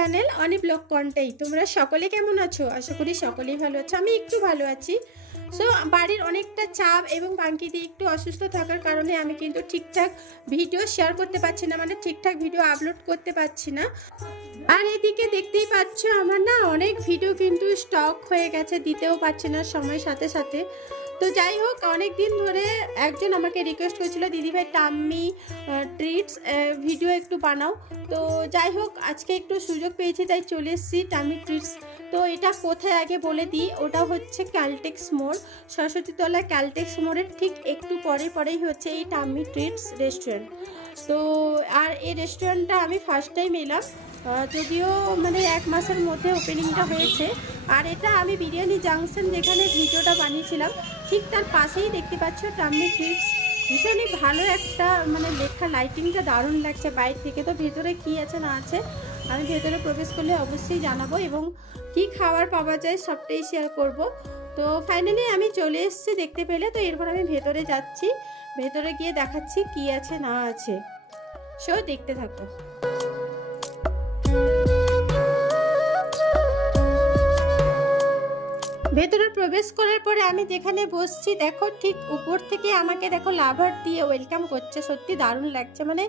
Channel অনি blog কন্টেই। তোমরা সকলে কেমন আছো? আশা করি সকলেই ভালো আছো। আমি একটু ভালো আছি। সো বাড়ির অনেকটা চাপ এবং বাঙ্কিতে একটু অসুস্থ থাকার কারণে আমি কিন্তু ঠিকঠাক ভিডিও শেয়ার করতে পারছি না, মানে ঠিকঠাক ভিডিও আপলোড করতে পারছি না। আর এদিকে দেখতেই পাচ্ছ আমার না অনেক ভিডিও কিন্তু স্টক হয়ে গেছে, দিতেও পারছি না সময়ের সাথে সাথে। তো যাই হোক, অনেক দিন ধরে একজন আমাকে রিকোয়েস্ট করেছিল, দিদিভাই টাম্মি ট্রিটস ভিডিও একটু বানাও। তো যাই হোক, আজকে একটু সুযোগ পেয়েছি তাই চলে এসেছি টাম্মি ট্রিটস। তো এটা কোথায় আগে বলে দিই, ওটা হচ্ছে ক্যালটেক্স মোড়, সরস্বতীতলা ক্যালটেক্স মোড়ের ঠিক একটু পরেই হচ্ছে এই টাম্মি ট্রিটস রেস্টুরেন্ট। তো আর এই রেস্টুরেন্টটা আমি ফার্স্ট টাইম এলাম, যদিও মানে 1 মাসের মধ্যে ওপেনিংটা হয়েছে। আর এটা আমি বিরিয়ানি জাংশন যেখানে ভিডিওটা বানিয়েছিলাম ঠিক তার পাশেই দেখতে পাচ্ছ টাম্মি ট্রিটস। ভীষণই ভালো একটা মানে লেখা, লাইটিংটা দারুণ লাগছে বাইরে থেকে। তো ভেতরে কি আছে না আছে আমি ভেতরে প্রবেশ করলে অবশ্যই জানাবো, এবং কি খাবার পাওয়া যায় সবটাই শেয়ার করব। তো ফাইনালি আমি চলে এসেছি দেখতে পেলে। তো এরপর আমি ভেতরে যাচ্ছি, ভেতরে গিয়ে দেখাচ্ছি কি আছে না আছে। সো দেখতে থাকো। ভেতরে প্রবেশ করার পরে আমি যেখানে বসছি দেখো, ঠিক উপর থেকে আমাকে দেখো লাভার দিয়ে ওয়েলকাম করছে। সত্যি দারুণ লাগছে, মানে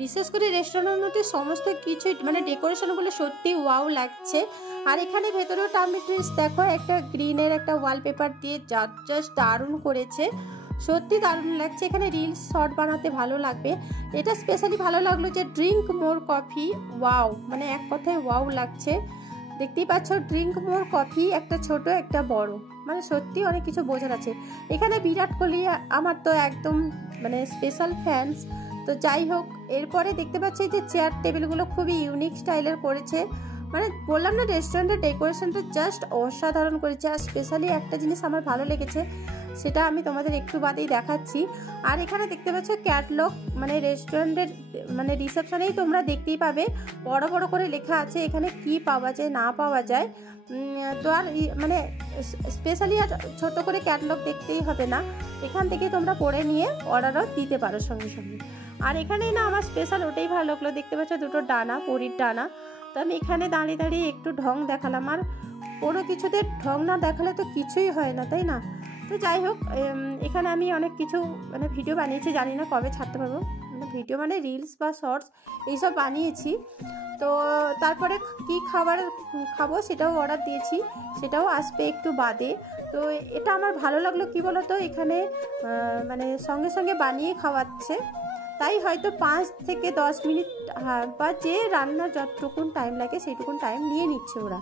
বিশেষ করে রেস্টুরেন্টের মধ্যে সমস্ত কিছু মানে ডেকোরেশনগুলো সত্যি ওয়াও লাগছে। আর এখানে ভেতরেও টাম্মি ট্রিটস দেখো একটা গ্রিনের একটা ওয়ালপেপার দিয়ে জাস্ট দারুণ করেছে, সত্যি দারুণ লাগছে। এখানে রিলস শর্ট বানাতে ভালো লাগবে। এটা স্পেশালি ভালো লাগলো যে ড্রিঙ্ক মোর কফি, ওয়াও, মানে এক কথায় ওয়াও লাগছে। দেখতেই পাচ্ছ ড্রিঙ্ক মোর কফি, একটা ছোট একটা বড়, মানে সত্যি অনেক কিছু বোঝার আছে। এখানে বিরাট কোহলি আমার তো একদম মানে স্পেশাল ফ্যান্স। তো যাই হোক, এরপরে দেখতে পাচ্ছি যে চেয়ার টেবিলগুলো খুবই ইউনিক স্টাইলের করেছে। মানে বললাম না, রেস্টুরেন্টের ডেকোরেশনটা জাস্ট অসাধারণ করেছে। আর স্পেশালি একটা জিনিস আমার ভালো লেগেছে, সেটা আমি তোমাদের একটু বাদেই দেখাচ্ছি। আর এখানে দেখতে পাচ্ছ ক্যাটলগ, মানে রেস্টুরেন্টের মানে রিসেপশনেই তোমরা দেখতেই পাবে বড় বড় করে লেখা আছে এখানে কি পাওয়া যায় না পাওয়া যায়। তো আর মানে স্পেশালি আর ছোট করে ক্যাটলগ দেখতেই হবে না, এখান থেকে তোমরা পড়ে নিয়ে অর্ডারও দিতে পারো সঙ্গে সঙ্গে। আর এখানেই না আমার স্পেশাল ওটাই ভালো লাগলো, দেখতে পাচ্ছ দুটো ডানা, পরীর ডানা। তো আমি এখানে দাঁড়িয়ে দাঁড়িয়ে একটু ঢং দেখালাম। আর কোনো কিছুতে ঢং না দেখালে তো কিছুই হয় না, তাই না? তো যাই হোক, এখানে আমি অনেক কিছু মানে ভিডিও বানিয়েছি, জানি না কবে ছাড়তে পারবো, মানে ভিডিও মানে রিলস বা শর্টস এইসব বানিয়েছি। তো তারপরে কি খাবার খাবো সেটাও অর্ডার দিয়েছি, সেটাও আসবে একটু বাদে। তো এটা আমার ভালো লাগলো, কি বলো তো, এখানে মানে সঙ্গে সঙ্গে বানিয়ে খাওয়াচ্ছে, তাই হয়তো 5 থেকে 10 মিনিট বা যে রান্নার যতটুকুন টাইম লাগে সেইটুকুন টাইম নিয়ে নিচ্ছে ওরা।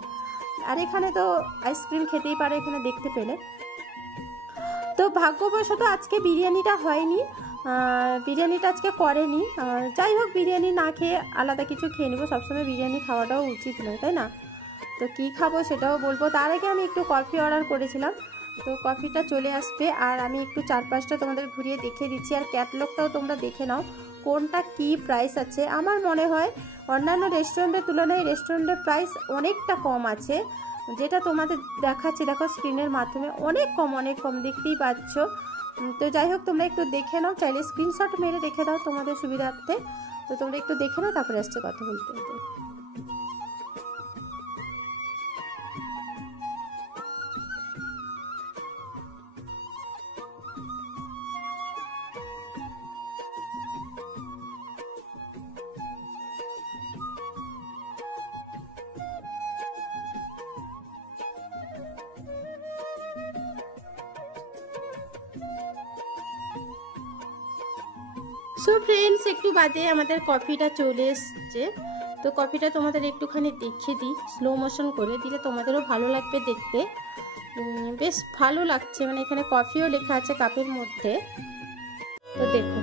আর এখানে তো আইসক্রিম খেতেই পারে এখানে দেখতে পেলে। তো ভাগ্যবশত আজকে বিরিয়ানিটা হয়নি, বিরিয়ানিটা আজকে করেনি। যাই হোক, বিরিয়ানি না খেয়ে আলাদা কিছু খেয়ে নেবো, সবসময় বিরিয়ানি খাওয়াটাও উচিত নয়, তাই না? তো কী খাবো সেটাও বলবো। তার আগে আমি একটু কফি অর্ডার করেছিলাম, তো কফিটা চলে আসবে। আর আমি একটু চারপাশটা তোমাদের ঘুরিয়ে দেখিয়ে দিচ্ছি, আর ক্যাটলগটাও তোমরা দেখে নাও কোনটা কি প্রাইস আছে। আমার মনে হয় অন্যান্য রেস্টুরেন্টের তুলনায় রেস্টুরেন্টের প্রাইস অনেকটা কম আছে, যেটা তোমাদের দেখাচ্ছে দেখো স্ক্রিনের মাধ্যমে, অনেক কম দেখতেই পাচ্ছ। তো যাই হোক, তোমরা একটু দেখে নাও, চাইলে স্ক্রিনশট মেরে রেখে দাও তোমাদের সুবিধার্থে। তো তোমরা একটু দেখে নাও, তারপরে আসছে কথা বলতে। সো ফ্রেন্ডস, একটু বাদে আমাদের কফিটা চলে এসছে। তো কফিটা তোমাদের একটুখানি দেখিয়ে দিই, স্লো মোশন করে দিলে তোমাদেরও ভালো লাগবে দেখতে। বেশ ভালো লাগছে, মানে এখানে কফিও লেখা আছে কাপের মধ্যে। তো দেখো,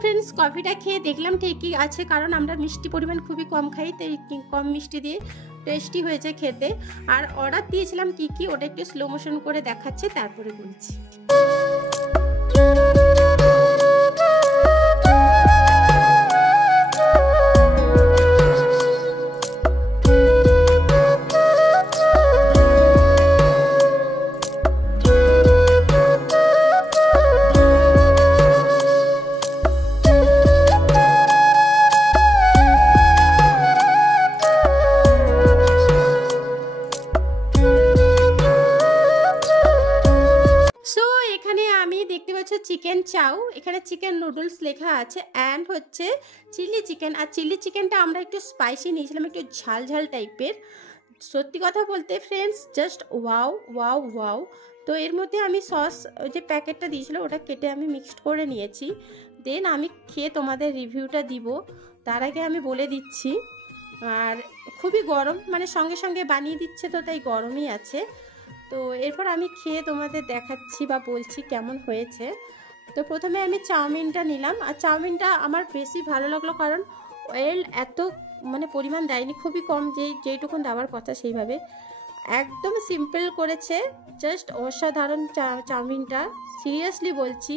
ফ্রেন্ডস কফিটা খেয়ে দেখলাম ঠিকই আছে, কারণ আমরা মিষ্টি পরিমাণ খুবই কম খাই, তাই কম মিষ্টি দিয়ে টেস্টি হয়েছে খেতে। আর অর্ডার দিয়েছিলাম কি কি ওটা একটু স্লো মোশন করে দেখাচ্ছে, তারপরে বলছি। চিকেন চাউ, এখানে চিকেন নুডলস লেখা আছে, অ্যান্ড হচ্ছে চিলি চিকেন। আর চিলি চিকেনটা আমরা একটু স্পাইসি নিয়েছিলাম, একটু ঝাল ঝাল টাইপের। সত্যি কথা বলতে friends just wow wow wow. তো এর মধ্যে আমি সস যে প্যাকেটটা দিয়েছিল ওটা কেটে আমি মিক্সড করে নিয়েছি, দেন আমি খেয়ে তোমাদের রিভিউটা দিব। তার আগে আমি বলে দিচ্ছি, আর খুবই গরম, মানে সঙ্গে সঙ্গে বানিয়ে দিচ্ছে তো তাই গরমই আছে। তো এরপর আমি খেয়ে তোমাদের দেখাচ্ছি বা বলছি কেমন হয়েছে। তো প্রথমে আমি চাউমিনটা নিলাম, আর চাউমিনটা আমার বেশি ভালো লাগলো কারণ অয়েল এত মানে পরিমাণ দেয়নি, খুবই কম, যেইটুকুন দেওয়ার কথা সেইভাবে একদম সিম্পল করেছে। জাস্ট অসাধারণ চাউমিনটা, সিরিয়াসলি বলছি,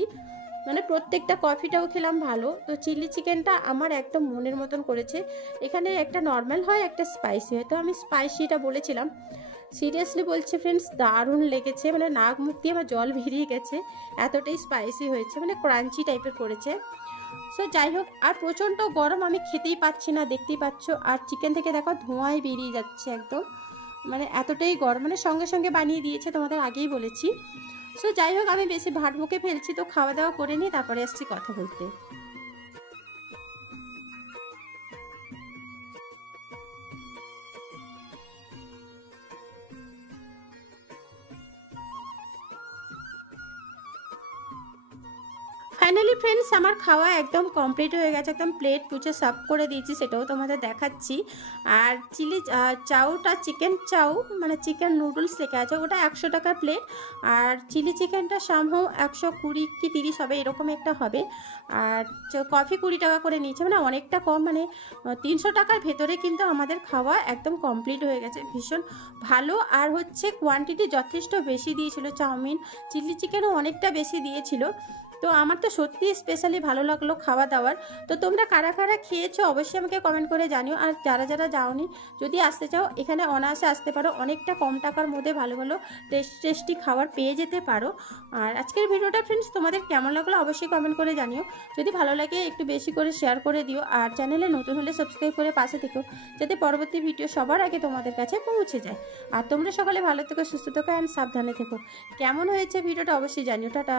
মানে প্রত্যেকটা কফিটাও খেলাম ভালো। তো চিলি চিকেনটা আমার একদম মনের মতন করেছে। এখানে একটা নর্মাল হয়, একটা স্পাইসি হয়, তো আমি স্পাইসিটা বলেছিলাম। সিরিয়াসলি বলছি ফ্রেন্ডস দারুণ লেগেছে, মানে নাক মুখ দিয়ে আমার জল বেরিয়ে গেছে, এতটাই স্পাইসি হয়েছে, মানে ক্রাঞ্চি টাইপের করেছে। সো যাই হোক, আর প্রচণ্ড গরম, আমি খেতেই পাচ্ছি না, দেখতেই পাচ্ছ। আর চিকেন থেকে দেখো ধোঁয়াই বেরিয়ে যাচ্ছে একদম, মানে এতটাই গরম, মানে সঙ্গে সঙ্গে বানিয়ে দিয়েছে, তোমাদের আগেই বলেছি। সো যাই হোক, আমি বেশি ভাট মুখে ফেলছি, তো খাওয়া দাওয়া করে নিই, তারপরে আসছি কথা বলতে। ফাইনালি ফ্রেন্ডস আমার খাওয়া একদম কমপ্লিট হয়ে গেছে, একদম প্লেট পুছে সার্ভ করে দিয়েছি, সেটাও তোমাদের দেখাচ্ছি। আর চিলি চাউটা চিকেন চাউ মানে চিকেন নুডলস লেখা আছে, ওটা 100 টাকার প্লেট। আর চিলি চিকেনটা সামহাও 120 কি 30 হবে, এরকম একটা হবে। আর কফি 20 টাকা করে নিয়েছে, মানে অনেকটা কম, মানে 300 টাকার ভেতরে কিন্তু আমাদের খাওয়া একদম কমপ্লিট হয়ে গেছে, ভীষণ ভালো। আর হচ্ছে কোয়ান্টিটি যথেষ্ট বেশি দিয়েছিল, চাউমিন চিলি চিকেনও অনেকটা বেশি দিয়েছিল। তো আমার তো সত্যি স্পেশালি ভালো লাগলো খাওয়া দাওয়ার। তো তোমরা কারা কারা খেয়েছো অবশ্যই আমাকে কমেন্ট করে জানিও। আর যারা যারা যাওনি, যদি আসতে চাও এখানে অনায়াসে আসতে পারো, অনেকটা কম টাকার মধ্যে ভালো ভালো টেস্টি খাবার পেয়ে যেতে পারো। আর আজকের ভিডিওটা ফ্রেন্ডস তোমাদের কেমন লাগলো অবশ্যই কমেন্ট করে জানিও। যদি ভালো লাগে একটু বেশি করে শেয়ার করে দিও, আর চ্যানেলে নতুন হলে সাবস্ক্রাইব করে পাশে থেকো, যাতে পরবর্তী ভিডিও সবার আগে তোমাদের কাছে পৌঁছে যায়। আর তোমরা সকালে ভালো থেকো, সুস্থ থেকো অ্যান্ড সাবধানে থেকো। কেমন হয়েছে ভিডিওটা অবশ্যই জানিও। টাটা।